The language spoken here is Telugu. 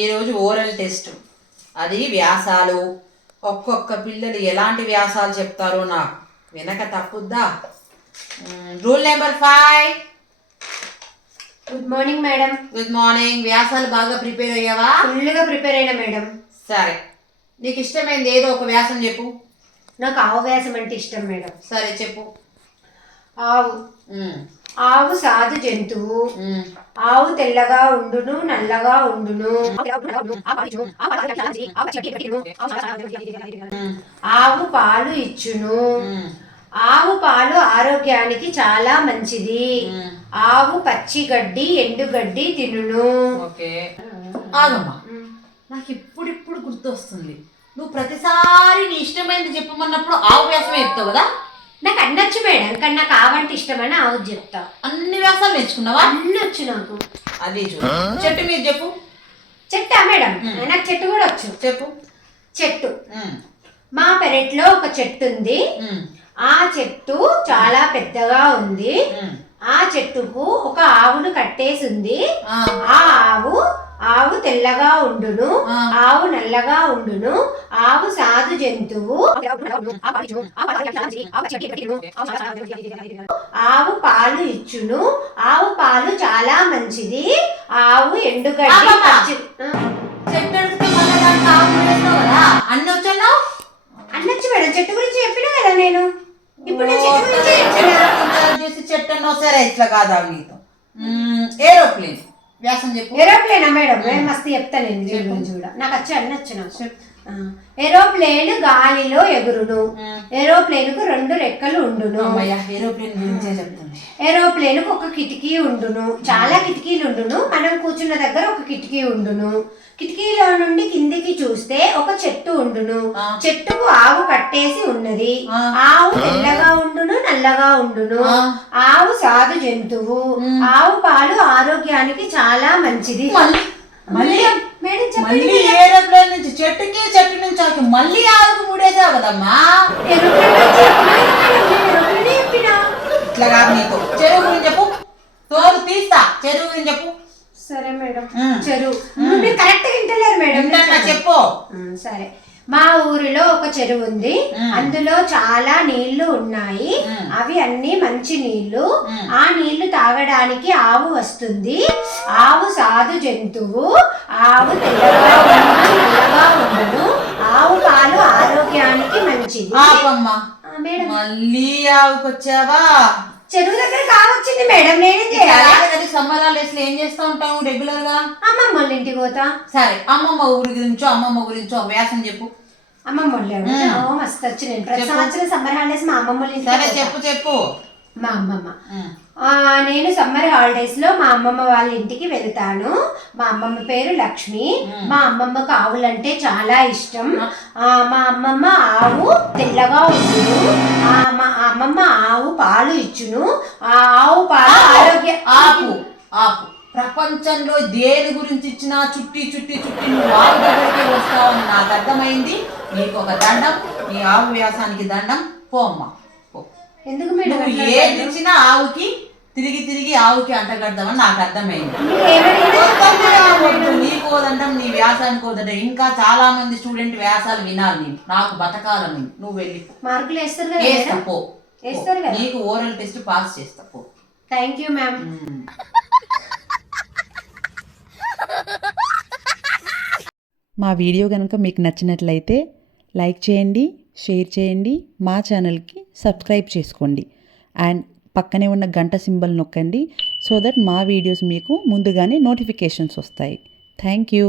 ఈరోజు ఓరల్ టెస్ట్. అది వ్యాసాలు. ఒక్కొక్క పిల్లలు ఎలాంటి వ్యాసాలు చెప్తారో నాకు వినక తప్పుద్దా. Rule number 5. Good morning madam. Good morning. వ్యాసాలు బాగా ప్రిపేర్ అయ్యావా? ఫుల్గా ప్రిపేర్ అయినా మేడం. సరే, నీకు ఇష్టమైంది ఏదో ఒక వ్యాసం చెప్పు. నాకు ఆవు వ్యాసం అంటే ఇష్టం మేడం. సరే చెప్పు. ఆవు ఆవు సాధు జంతువు. ఆవు తెల్లగా ఉండును, నల్లగా ఉండును. ఆవు పాలు ఇచ్చును. ఆవు పాలు ఆరోగ్యానికి చాలా మంచిది. ఆవు పచ్చి గడ్డి, ఎండుగడ్డి తినును. ఆగమ్మా, నాకు ఇప్పుడిప్పుడు గుర్తొస్తుంది. నువ్వు ప్రతిసారి నీ ఇష్టమైనది చెప్పమన్నప్పుడు ఆవు వ్యాసమే చెప్తావు కదా? నాకు అన్నొచ్చు మేడం, కానీ నాకు ఆవంటే ఇష్టమని ఆవు చెప్తా. అన్ని వ్యాసాలు నేర్చుకున్నావా? అన్ని వచ్చు నాకు. అది చూడు. చెట్టు మీద చెప్పు. చెట్టా మేడం? నాకు చెట్టు కూడా వచ్చు. చెప్పు. చెట్టు. మా పెరట్లో ఒక చెట్టు ఉంది. ఆ చెట్టు చాలా పెద్దగా ఉంది. ఆ చెట్టుకు ఒక ఆవును కట్టేసి ఉంది. ఆ ఆవు తెల్లగా ఉండును, ఆవు నల్లగా ఉండును. ఆవు సాధు జంతువు. ఆవు పాలు ఇచ్చును. ఆవు పాలు చాలా మంచిది. ఆవు ఎండుగడ్డి. అన్నొచ్చు మేడం. చెట్టు గురించి చెప్పినా కదా నేను. ఇప్పుడు చెట్టు అన్నో సరే, ఇట్లా కాదా నీతో. ఏరోప్లేన్ వ్యాసం చెప్పు. ఏరోప్లేనా మేడం? నేను మస్తు చెప్తాను దీని గురించి కూడా. నాకు వచ్చి అన్నొచ్చు. నాకు ఏరోప్లేన్ గాలిలో ఎగురును. ఏరోప్లేన్ కు 2 రెక్కలు ఉండును. ఏరోప్లేన్ కు ఒక కిటికీ ఉండును. చాలా కిటికీలు ఉండును. మనం కూర్చున్న దగ్గర ఒక కిటికీ ఉండును. కిటికీలో నుండి కిందికి చూస్తే ఒక చెట్టు ఉండును. చెట్టుకు ఆవు కట్టేసి ఉన్నది. ఆవు తెల్లగా ఉండును, నల్లగా ఉండును. ఆవు సాధు జంతువు. ఆవు పాలు ఆరోగ్యానికి చాలా మంచిది. ఏరోప్లేన్ నుంచి చెట్టుకి, చెట్టు నుంచి మళ్ళీ ఆవుకు మూడేసావు కదమ్మా. ఇట్లా కాదు నీకు. చెరువు గురించి చెప్పు. తోలు తీస్తా. చెరువు గురించి చెప్పు. సరే మేడం. చెరువు మీరు కరెక్ట్ గా వింటలేరు మేడం. చెప్పు. సరే. మా ఊరిలో ఒక చెరువు ఉంది. అందులో చాలా నీళ్లు ఉన్నాయి. అవి అన్ని మంచి నీళ్లు. ఆ నీళ్లు తాగడానికి ఆవు వస్తుంది. ఆవు సాధు జంతువు. ఆవు తెల్లగా నల్లగా ఉండదు. ఆవు పాలు ఆరోగ్యానికి మంచిది. మేడం, మళ్ళీ ఆవుకు వచ్చావా? చెరువు దగ్గర కావచ్చింది మేడం. నేనేం చేయాలి? సమ్మర్ హాలిడేస్ లో ఏం చేస్తూ ఉంటావు రెగ్యులర్ గా? అమ్మమ్మ వాళ్ళ ఇంటికి పోతా. సరే, అమ్మమ్మ ఊరి గురించో అమ్మమ్మ గురించో వ్యాసం చెప్పు. అమ్మమ్మ వాళ్ళు మస్తు వచ్చి నేను ప్రతి సంవత్సరం సమ్మర్ హాలిడేస్ మా అమ్మమ్మ వాళ్ళ ఇంటికి. చెప్పు చెప్పు. మా అమ్మమ్మ నేను సమ్మర్ హాలిడేస్ లో మా అమ్మమ్మ వాళ్ళ ఇంటికి వెళ్తాను. మా అమ్మమ్మ పేరు లక్ష్మి. మా అమ్మమ్మకు ఆవులంటే చాలా ఇష్టం. మా అమ్మమ్మ ఆవు తెల్లగా ఉండును. మా అమ్మమ్మ ఆవు పాలు ఇచ్చును. ఆవు పాలు ఆరోగ్య. ఆపు ఆపు. ప్రపంచంలో దేని గురించి ఇచ్చినా చుట్టి చుట్టి చుట్టి నువ్వు ఆవు దగ్గరికి వస్తావని నాకు అర్థమైంది. నీకు ఒక దండం. నీ ఆవు వ్యాసానికి దండం. పో అమ్మా. ఎందుకు మేడం? ఏది ఇచ్చినా ఆవుకి తిరిగి తిరిగి ఆవుకి అంటగడదామని నాకు అర్థమైంది. నీకోదండం, నీ వ్యాసానికి కోదండం. ఇంకా చాలా మంది స్టూడెంట్ వ్యాసాలు వినాలి. నేను నాకు బతకాలని. నువ్వు వెళ్ళి మార్కులు వేస్తారు కదా. నీకు ఓరల్ టెస్ట్ పాస్ చేస్తా. పో. Thank you ma'am. మా వీడియో కనుక మీకు నచ్చినట్లయితే లైక్ చేయండి, షేర్ చేయండి, మా ఛానల్కి సబ్స్క్రైబ్ చేసుకోండి. అండ్ పక్కనే ఉన్న గంట సింబల్ నొక్కండి. సో దట్ మా వీడియోస్ మీకు ముందుగానే నోటిఫికేషన్స్ వస్తాయి. Thank you.